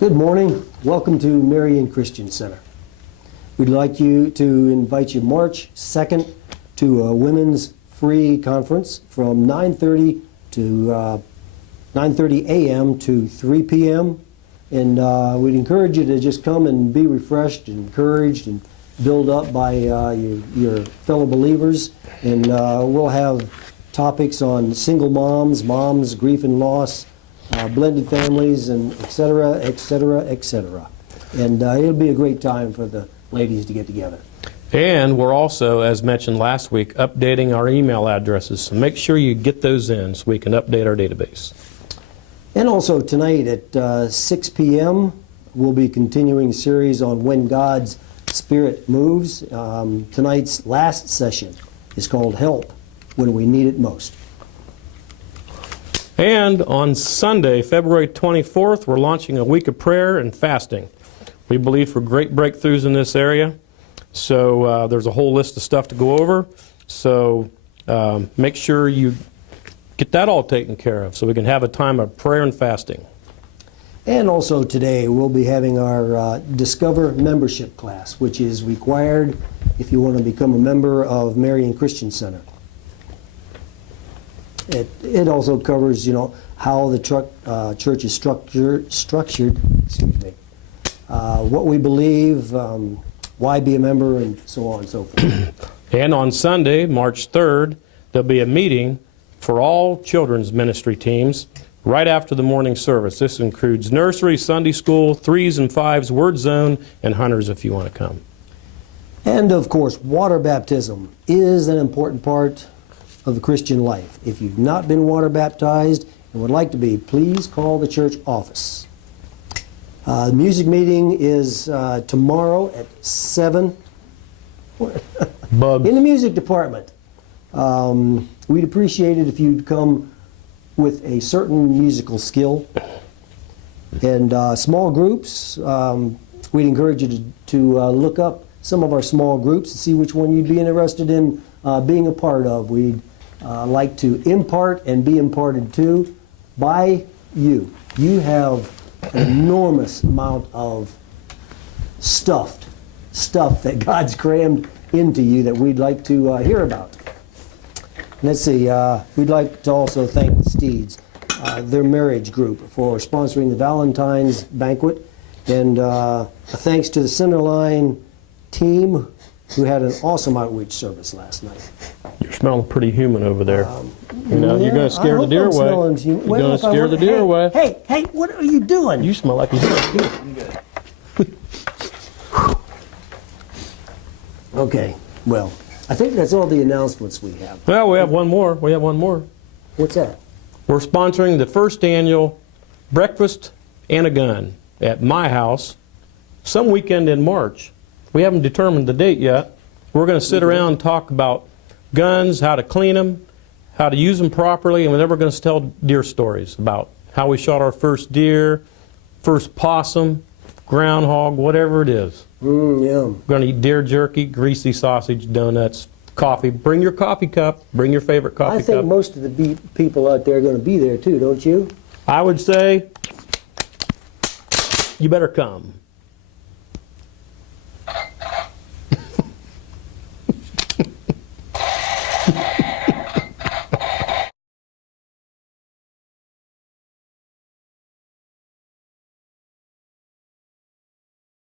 Good morning. Welcome to Marion Christian Center. We'd like to invite you March 2nd to a women's free conference from 9:30 to 9:30 a.m. to 3 p.m. And we'd encourage you to just come and be refreshed and encouraged and built up by your fellow believers. And we'll have topics on single moms, grief and loss, blended families, and et cetera, et cetera, et cetera. And it'll be a great time for the ladies to get together. And we're also, as mentioned last week, updating our email addresses. So make sure you get those in so we can update our database. And also tonight at 6 p.m., we'll be continuing a series on when God's Spirit moves. Tonight's last session is called Help When We Need It Most. And on Sunday, February 24th, we're launching a week of prayer and fasting. We believe for great breakthroughs in this area. So there's a whole list of stuff to go over. So make sure you get that all taken care of so we can have a time of prayer and fasting. And also today we'll be having our Discover membership class, which is required if you want to become a member of Marion Christian Center. It also covers, how the church is structured, excuse me, what we believe, why be a member, and so on and so forth. And on Sunday, March 3rd, there'll be a meeting for all children's ministry teams right after the morning service. This includes nursery, Sunday school, 3s and 5s, Word Zone, and Hunters if you want to come. And of course, water baptism is an important part of the Christian life. If you've not been water baptized and would like to be, please call the church office. The music meeting is tomorrow at 7 in the music department. We'd appreciate it if you'd come with a certain musical skill. And small groups, we'd encourage you to look up some of our small groups and see which one you'd be interested in being a part of. We'd like to impart and be imparted to by you. You have an enormous amount of stuff that God's crammed into you that we'd like to hear about. Let's see, we'd like to also thank the Steeds, their marriage group, for sponsoring the Valentine's banquet. And a thanks to the Centerline team who had an awesome outreach service last night. You're smelling pretty human over there. You're going to scare the deer away. You're going to scare the deer away. Hey, what are you doing? You smell like a human. Okay, well, I think that's all the announcements we have. Well, we have one more. What's that? We're sponsoring the first annual Breakfast and a Gun at my house some weekend in March. We haven't determined the date yet. We're going to sit around and talk about guns, how to clean them, how to use them properly, and then we're going to tell deer stories about how we shot our first deer, first possum, groundhog, whatever it is. Yeah. We're going to eat deer jerky, greasy sausage, donuts, coffee. Bring your coffee cup. Bring your favorite coffee cup. I think most of the people out there are going to be there too, don't you? I would say you better come.